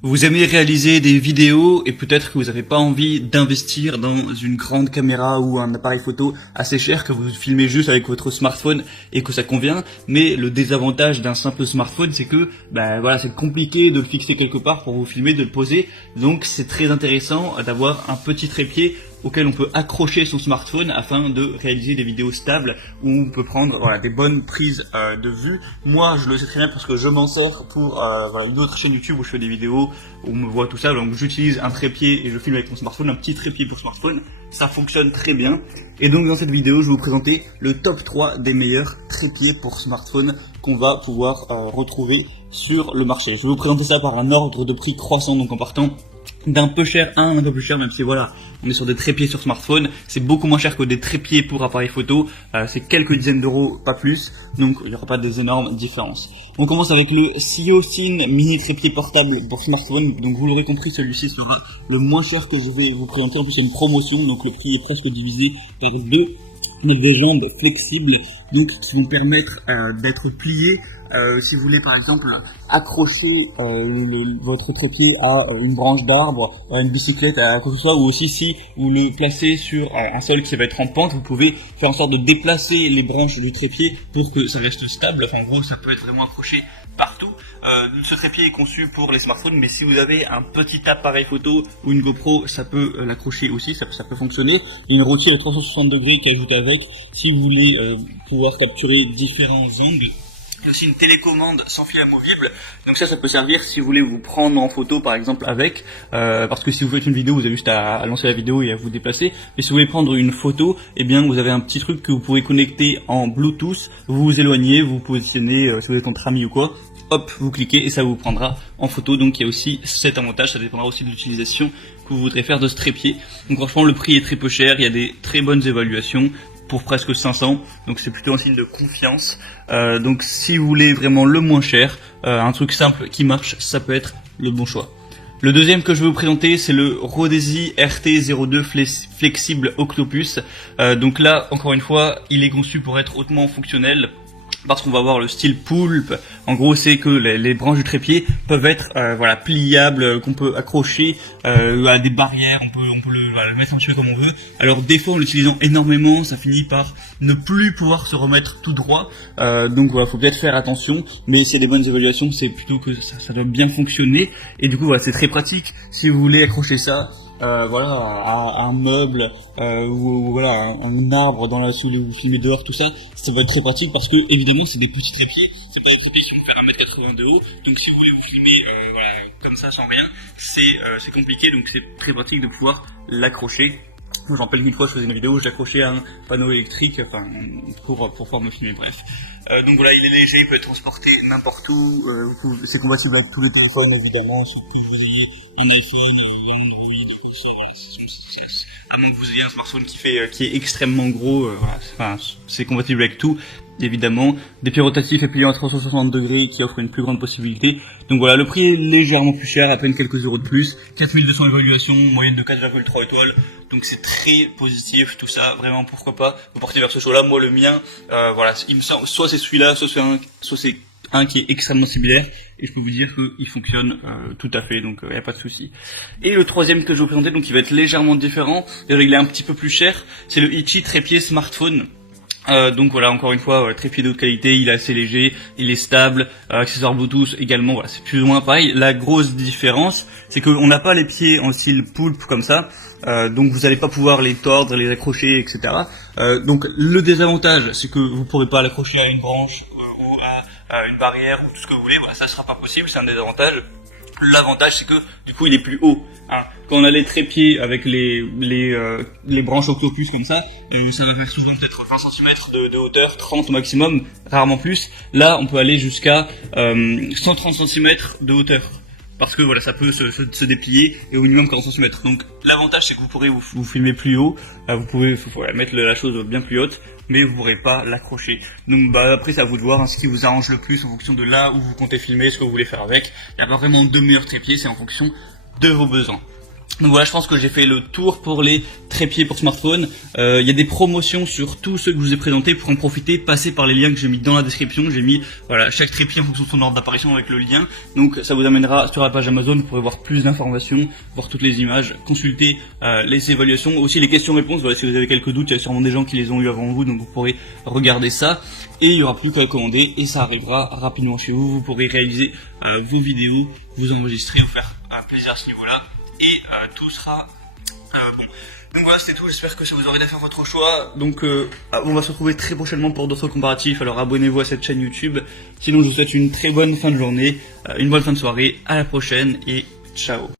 Vous aimez réaliser des vidéos et peut-être que vous n'avez pas envie d'investir dans une grande caméra ou un appareil photo assez cher, que vous filmez juste avec votre smartphone et que ça convient. Mais le désavantage d'un simple smartphone, c'est que voilà, c'est compliqué de le fixer quelque part pour vous filmer, de le poser. Donc c'est très intéressant d'avoir un petit trépied auquel on peut accrocher son smartphone afin de réaliser des vidéos stables où on peut prendre des bonnes prises de vue. Moi je le sais très bien parce que je m'en sers pour une autre chaîne YouTube où je fais des vidéos où on me voit tout ça, donc j'utilise un trépied et je filme avec mon smartphone, un petit trépied pour smartphone, ça fonctionne très bien. Et donc dans cette vidéo je vais vous présenter le top 3 des meilleurs trépieds pour smartphone qu'on va pouvoir retrouver sur le marché. Je vais vous présenter ça par un ordre de prix croissant, donc en partant d'un peu cher à un peu plus cher, même si voilà, on est sur des trépieds sur smartphone, c'est beaucoup moins cher que des trépieds pour appareil photo, c'est quelques dizaines d'euros, pas plus, donc il n'y aura pas des énormes différences. On commence avec le Siocine mini trépied portable pour smartphone, donc vous l'aurez compris, celui-ci sera le moins cher que je vais vous présenter, en plus c'est une promotion, donc le prix est presque divisé par deux. Des jambes flexibles donc qui vont permettre d'être pliées si vous voulez par exemple accrocher votre trépied à une branche d'arbre, à une bicyclette, à quoi que ce soit, ou aussi si vous le placez sur un sol qui va être en pente, vous pouvez faire en sorte de déplacer les branches du trépied pour que ça reste stable. Enfin en gros ça peut être vraiment accroché partout. Ce trépied est conçu pour les smartphones, mais si vous avez un petit appareil photo ou une GoPro, ça peut l'accrocher aussi, ça peut fonctionner. Il y a une rotule à 360 degrés qui est ajoutée avec, si vous voulez pouvoir capturer différents angles. Il y a aussi une télécommande sans fil amovible, donc ça peut servir si vous voulez vous prendre en photo par exemple avec, parce que si vous faites une vidéo, vous avez juste à lancer la vidéo et à vous déplacer, mais si vous voulez prendre une photo, eh bien vous avez un petit truc que vous pouvez connecter en Bluetooth, vous vous éloignez, vous positionnez, si vous êtes entre amis ou quoi, hop, vous cliquez et ça vous prendra en photo. Donc il y a aussi cet avantage, ça dépendra aussi de l'utilisation que vous voudrez faire de ce trépied. Donc franchement le prix est très peu cher, il y a des très bonnes évaluations pour presque 500, donc c'est plutôt un signe de confiance. Donc si vous voulez vraiment le moins cher, un truc simple qui marche, ça peut être le bon choix. Le deuxième que je vais vous présenter, c'est le Rodesi RT02 Flexible Octopus. Donc là, encore une fois, il est conçu pour être hautement fonctionnel, parce qu'on va avoir le style poulpe. En gros, c'est que les branches du trépied peuvent être pliables, qu'on peut accrocher à des barrières, on peut le mettre un petit peu comme on veut. Alors des fois en l'utilisant énormément, ça finit par ne plus pouvoir se remettre tout droit, donc voilà, faut peut-être faire attention, mais s'il y a des bonnes évaluations, c'est plutôt que ça doit bien fonctionner, et du coup voilà, c'est très pratique si vous voulez accrocher ça à un meuble ou voilà un arbre dans la sous vous filmez dehors, tout ça va être très pratique parce que évidemment c'est des petits trépieds, c'est pas des trépieds qui vont faire 1m80 de haut, donc si vous voulez vous filmer comme ça sans rien, c'est compliqué, donc c'est très pratique de pouvoir l'accrocher. Je me rappelle qu'une fois je faisais une vidéo où je l'accrochais à un panneau électrique, pour pouvoir me filmer, bref. Donc voilà, il est léger, il peut être transporté n'importe où, c'est compatible avec tous les téléphones évidemment, sauf que vous ayez un iPhone, un Android, tout ça, à moins que vous ayez un smartphone qui est extrêmement gros, c'est compatible avec tout. Évidemment, des pieds rotatifs et pliants à 360 degrés qui offrent une plus grande possibilité. Donc voilà, le prix est légèrement plus cher, à peine quelques euros de plus. 4200 évaluations, moyenne de 4,3 étoiles. Donc c'est très positif tout ça, vraiment pourquoi pas vous porter vers ce choix-là. Moi le mien, il me semble, soit c'est celui-là, soit c'est un qui est extrêmement similaire, et je peux vous dire qu'il fonctionne tout à fait, donc il n'y a pas de souci. Et le troisième que je vais vous présenter, donc il va être légèrement différent, d'ailleurs il est un petit peu plus cher, c'est le Ichi trépied smartphone. Donc voilà, encore une fois, trépied de haute qualité, il est assez léger, il est stable, accessoire Bluetooth également, voilà, c'est plus ou moins pareil. La grosse différence, c'est qu'on n'a pas les pieds en style poulpe comme ça, donc vous n'allez pas pouvoir les tordre, les accrocher, etc. Donc le désavantage, c'est que vous ne pourrez pas l'accrocher à une branche ou à une barrière ou tout ce que vous voulez, voilà, ça sera pas possible, c'est un désavantage. L'avantage c'est que du coup il est plus haut. Quand on a les trépieds avec les branches octopus comme ça va faire souvent peut-être 20 cm de hauteur, 30 au maximum, rarement plus. Là on peut aller jusqu'à 130 cm de hauteur. Parce que voilà, ça peut se déplier et au minimum 40 cm. Donc l'avantage c'est que vous pourrez vous filmer plus haut, vous pouvez mettre la chose bien plus haute, mais vous ne pourrez pas l'accrocher. Donc après c'est à vous de voir ce qui vous arrange le plus en fonction de là où vous comptez filmer, ce que vous voulez faire avec. Il n'y a pas vraiment deux meilleurs trépieds, c'est en fonction de vos besoins. Donc voilà, je pense que j'ai fait le tour pour les trépieds pour smartphone. Il y a des promotions sur tous ceux que je vous ai présentés. Pour en profiter, passez par les liens que j'ai mis dans la description. J'ai mis voilà chaque trépied en fonction de son ordre d'apparition avec le lien. Donc ça vous amènera sur la page Amazon. Vous pourrez voir plus d'informations, voir toutes les images, consulter les évaluations, aussi les questions-réponses. Voilà, si vous avez quelques doutes, il y a sûrement des gens qui les ont eu avant vous, donc vous pourrez regarder ça. Et il n'y aura plus qu'à commander et ça arrivera rapidement chez vous. Vous pourrez réaliser vos vidéos, vous enregistrer, vous faire plaisir à ce niveau-là. Et tout sera bon. Donc voilà, c'était tout, j'espère que ça vous aura aidé à faire votre choix. Donc on va se retrouver très prochainement pour d'autres comparatifs, alors abonnez-vous à cette chaîne YouTube. Sinon je vous souhaite une très bonne fin de journée, une bonne fin de soirée, à la prochaine et ciao.